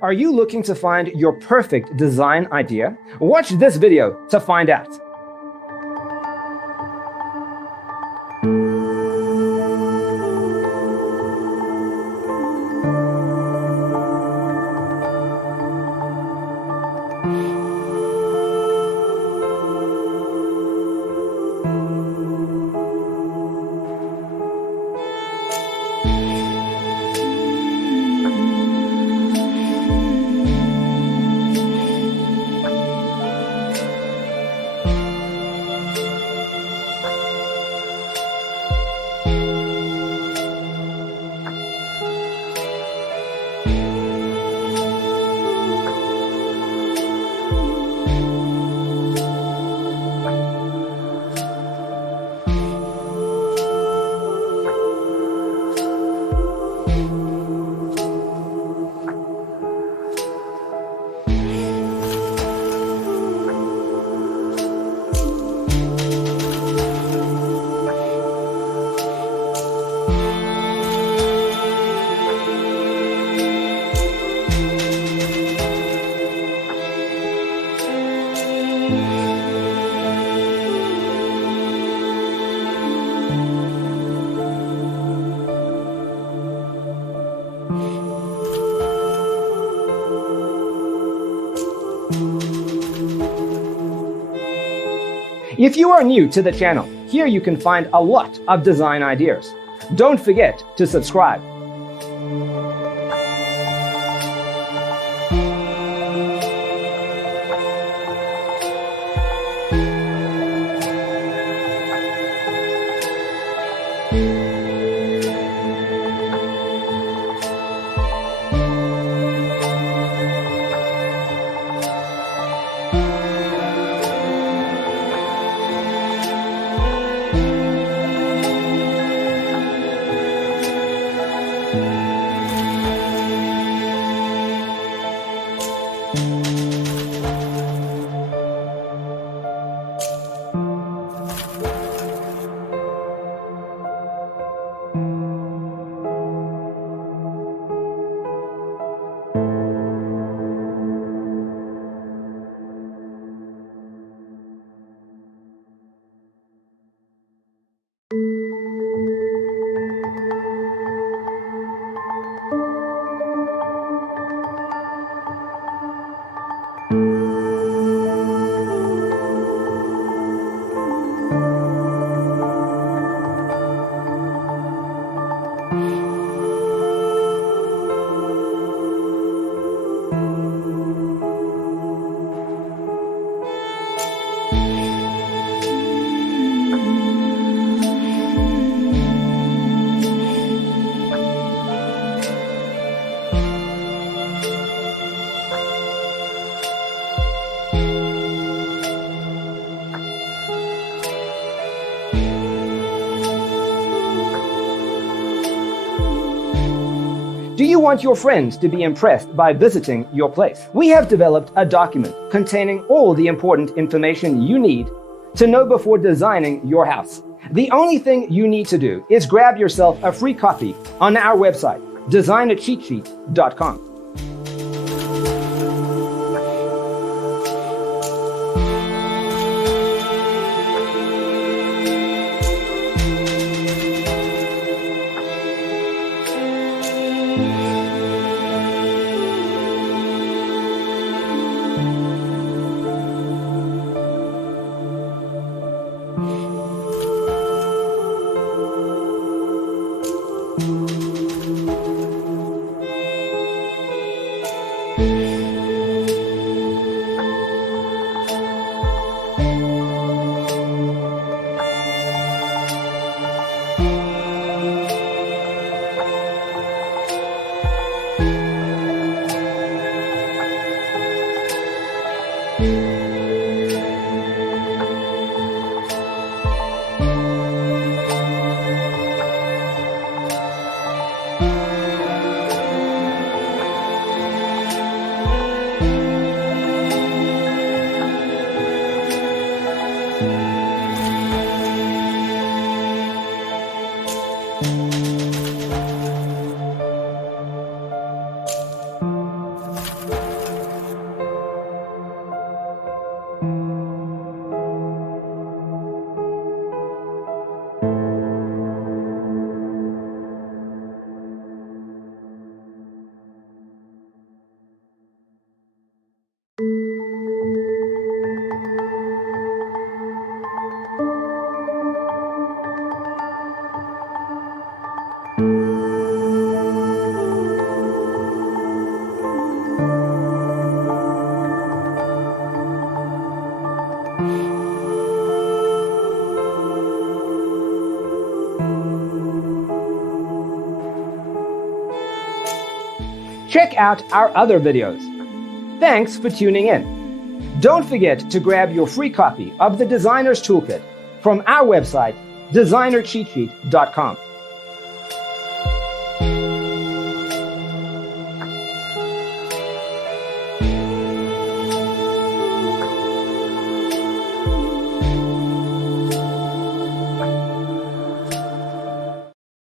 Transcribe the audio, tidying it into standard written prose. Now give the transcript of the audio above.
Are you looking to find your perfect design idea? Watch this video to find out. If you are new to the channel, here you can find a lot of design ideas. Don't forget to subscribe. Do you want your friends to be impressed by visiting your place? We have developed a document containing all the important information you need to know before designing your house. The only thing you need to do is grab yourself a free copy on our website, designacheatsheet.com. check out our other videos. Thanks for tuning in. Don't forget to grab your free copy of the Designer's Toolkit from our website, designercheatsheet.com.